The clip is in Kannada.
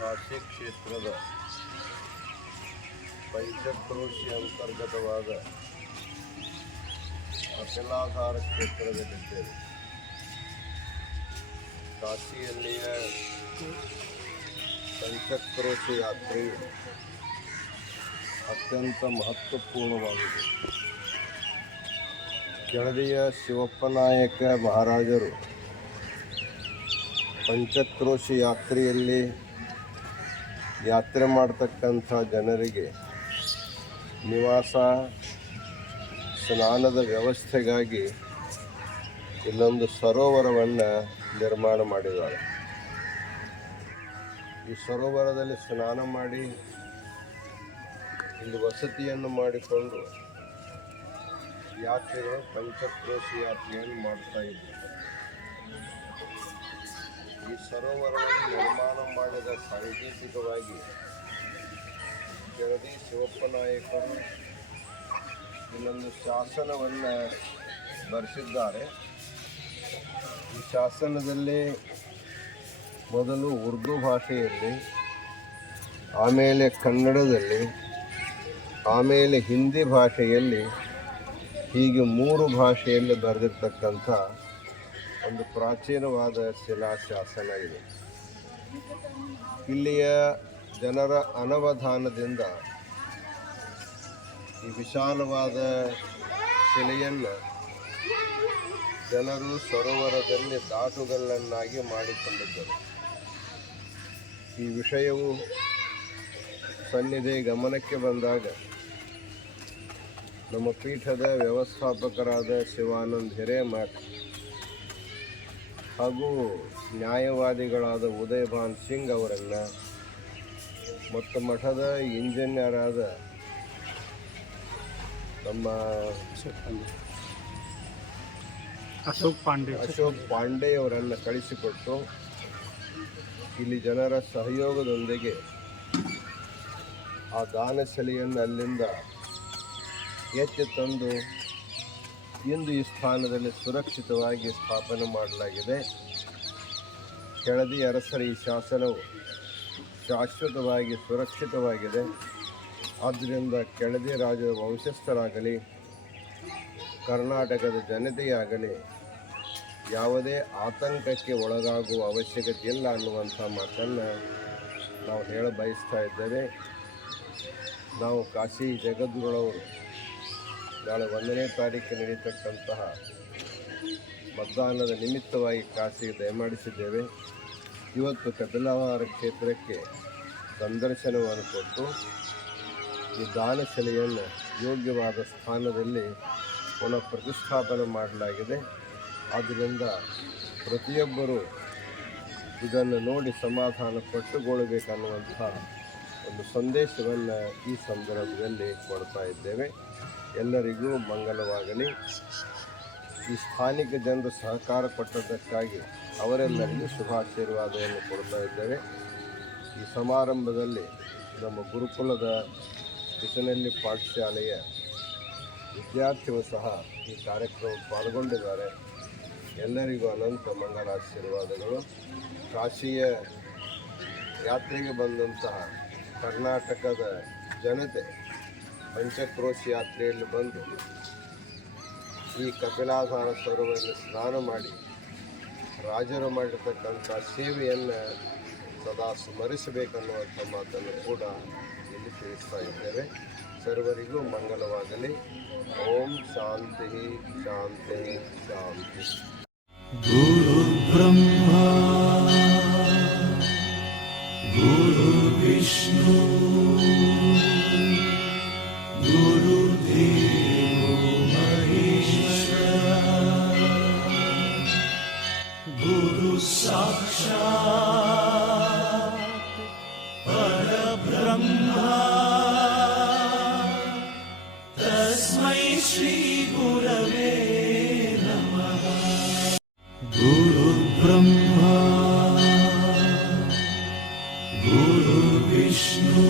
ಕಾಶಿ ಕ್ಷೇತ್ರದ ಪಂಚಕ್ರೋಶಿ ಅಂತರ್ಗತವಾದ ಅಚಲಾಧಾರ ಕ್ಷೇತ್ರದಲ್ಲಿದ್ದೇವೆ. ಕಾಶಿಯಲ್ಲಿಯ ಪಂಚಕ್ರೋಶಿ ಯಾತ್ರೆಯು ಅತ್ಯಂತ ಮಹತ್ವಪೂರ್ಣವಾಗಿದೆ. ಕೆಳದಿಯ ಶಿವಪ್ಪನಾಯಕ ಮಹಾರಾಜರು ಪಂಚಕ್ರೋಶಿ ಯಾತ್ರೆಯಲ್ಲಿ ಯಾತ್ರೆ ಮಾಡತಕ್ಕಂಥ ಜನರಿಗೆ ನಿವಾಸ ಸ್ನಾನದ ವ್ಯವಸ್ಥೆಗಾಗಿ ಇಲ್ಲೊಂದು ಸರೋವರವನ್ನು ನಿರ್ಮಾಣ ಮಾಡಿದ್ದಾರೆ. ಈ ಸರೋವರದಲ್ಲಿ ಸ್ನಾನ ಮಾಡಿ ಇಲ್ಲಿ ವಸತಿಯನ್ನು ಮಾಡಿಕೊಂಡು ಯಾತ್ರೆಗಳು ಪಂಚಕ್ರೋಶಿ ಯಾತ್ರೆಯನ್ನು ಮಾಡ್ತಾ ಇದ್ದಾರೆ. ಈ ಸರೋವರವನ್ನು ನಿರ್ಮಾಣ ಮಾಡಿದ ಸಾಂಕೇತಿಕವಾಗಿ ಕೆಳದಿ ಶಿವಪ್ಪನಾಯಕರು ಇಲ್ಲೊಂದು ಶಾಸನವನ್ನು ಬರೆಸಿದ್ದಾರೆ. ಈ ಶಾಸನದಲ್ಲಿ ಮೊದಲು ಉರ್ದು ಭಾಷೆಯಲ್ಲಿ, ಆಮೇಲೆ ಕನ್ನಡದಲ್ಲಿ, ಆಮೇಲೆ ಹಿಂದಿ ಭಾಷೆಯಲ್ಲಿ, ಹೀಗೆ 3 ಭಾಷೆಯಲ್ಲಿ ಬರೆದಿರ್ತಕ್ಕಂಥ ಒಂದು ಪ್ರಾಚೀನವಾದ ಶಿಲಾಶಾಸನ ಇದೆ. ಇಲ್ಲಿಯ ಜನರ ಅನವಧಾನದಿಂದ ಈ ವಿಶಾಲವಾದ ಶಿಲೆಯನ್ನು ಜನರು ಸರೋವರದಲ್ಲಿ ದಾಟುಗಲ್ಲನ್ನಾಗಿ ಮಾಡಿಕೊಂಡಿದ್ದರು. ಈ ವಿಷಯವು ಸನ್ನಿಧಿ ಗಮನಕ್ಕೆ ಬಂದಾಗ ನಮ್ಮ ಪೀಠದ ವ್ಯವಸ್ಥಾಪಕರಾದ ಶಿವಾನಂದ ಹಿರೇಮಠ್ ಹಾಗೂ ನ್ಯಾಯವಾದಿಗಳಾದ ಉದಯಭಾನ್ ಸಿಂಗ್ ಅವರನ್ನು ಮತ್ತು ಮಠದ ಇಂಜಿನಿಯರಾದ ನಮ್ಮ ಅಶೋಕ್ ಪಾಂಡೆ ಅವರನ್ನು ಕಳಿಸಿಕೊಟ್ಟು ಇಲ್ಲಿ ಜನರ ಸಹಯೋಗದೊಂದಿಗೆ ಆ ದಾನಶಿಲೆಯನ್ನು ಅಲ್ಲಿಂದ ಎತ್ತಿ ತಂದು ಇಂದು ಈ ಸ್ಥಾನದಲ್ಲಿ ಸುರಕ್ಷಿತವಾಗಿ ಸ್ಥಾಪನೆ ಮಾಡಲಾಗಿದೆ. ಕೆಳದಿ ಅರಸರ ಈ ಶಾಸನವು ಶಾಶ್ವತವಾಗಿ ಸುರಕ್ಷಿತವಾಗಿದೆ. ಆದ್ದರಿಂದ ಕೆಳದಿ ರಾಜರ ವಂಶಸ್ಥರಾಗಲಿ ಕರ್ನಾಟಕದ ಜನತೆಯಾಗಲಿ ಯಾವುದೇ ಆತಂಕಕ್ಕೆ ಒಳಗಾಗುವ ಅವಶ್ಯಕತೆ ಇಲ್ಲ ಅನ್ನುವಂಥ ಮಾತನ್ನು ನಾವು ಹೇಳ ಬಯಸ್ತಾ ಇದ್ದೇವೆ. ನಾವು ಕಾಶಿ ಜಗದ್ಗುರುಗಳವರು ನಾಳೆ 1ನೇ ತಾರೀಕು ನಡೀತಕ್ಕಂತಹ ಮತದಾನದ ನಿಮಿತ್ತವಾಗಿ ಕಾಶಿಗೆ ದಯಮಾಡಿಸಿದ್ದೇವೆ. ಇವತ್ತು ಕಪಿಲಾವರ ಕ್ಷೇತ್ರಕ್ಕೆ ಸಂದರ್ಶನವನ್ನು ಕೊಟ್ಟು ಈ ದಾನಶಿಲೆಯನ್ನು ಯೋಗ್ಯವಾದ ಸ್ಥಾನದಲ್ಲಿ ಪುನಃ ಪ್ರತಿಷ್ಠಾಪನೆ ಮಾಡಲಾಗಿದೆ. ಆದ್ದರಿಂದ ಪ್ರತಿಯೊಬ್ಬರೂ ಇದನ್ನು ನೋಡಿ ಸಮಾಧಾನ ಪಟ್ಟುಕೊಳ್ಳಬೇಕನ್ನುವಂಥ ಒಂದು ಸಂದೇಶವನ್ನು ಈ ಸಂದರ್ಭದಲ್ಲಿ ಕೊಡ್ತಾ ಇದ್ದೇವೆ. ಎಲ್ಲರಿಗೂ ಮಂಗಲವಾಗಲಿ. ಈ ಸ್ಥಾನಿಕ ಜನರು ಸಹಕಾರ ಕೊಟ್ಟದ್ದಕ್ಕಾಗಿ ಅವರೆಲ್ಲರಿಗೂ ಶುಭಾಶೀರ್ವಾದವನ್ನು ಕೊಡ್ತಾ ಇದ್ದೇವೆ. ಈ ಸಮಾರಂಭದಲ್ಲಿ ನಮ್ಮ ಗುರುಕುಲದ ಬಿಸನಹಳ್ಳಿ ಪಾಠಶಾಲೆಯ ವಿದ್ಯಾರ್ಥಿಗಳು ಸಹ ಈ ಕಾರ್ಯಕ್ರಮ ಪಾಲ್ಗೊಂಡಿದ್ದಾರೆ. ಎಲ್ಲರಿಗೂ ಅನಂತ ಮಂಗಲಾಶೀರ್ವಾದಗಳು. ಕಾಶಿಯ ಯಾತ್ರೆಗೆ ಬಂದಂತಹ ಕರ್ನಾಟಕದ ಜನತೆ ಪಂಚಕ್ರೋಶಿ ಯಾತ್ರೆಯಲ್ಲಿ ಬಂದು ಈ ಕಪಿಲಾಧಾರ ಸರೋವರದಲ್ಲಿ ಸ್ನಾನ ಮಾಡಿ ರಾಜರು ಮಾಡಿರ್ತಕ್ಕಂಥ ಸೇವೆಯನ್ನು ಸದಾ ಸ್ಮರಿಸಬೇಕನ್ನುವಂಥ ಮಾತನ್ನು ಕೂಡ ಇಲ್ಲಿ ತಿಳಿಸ್ತಾ ಇದ್ದೇವೆ. ಸರ್ವರಿಗೂ ಮಂಗಲವಾಗಲಿ. ಓಂ ಶಾಂತಿ ಶಾಂತಿ ಶಾಂತಿ. ಗುರು ಬ್ರಹ್ಮ ಗುರು विष्णु गुरुदेवो महेश्वरा गुरु साक्षात् परब्रह्मा तस्मै श्री गुरवे नमः। गुरु ब्रह्मा गुरु विष्णु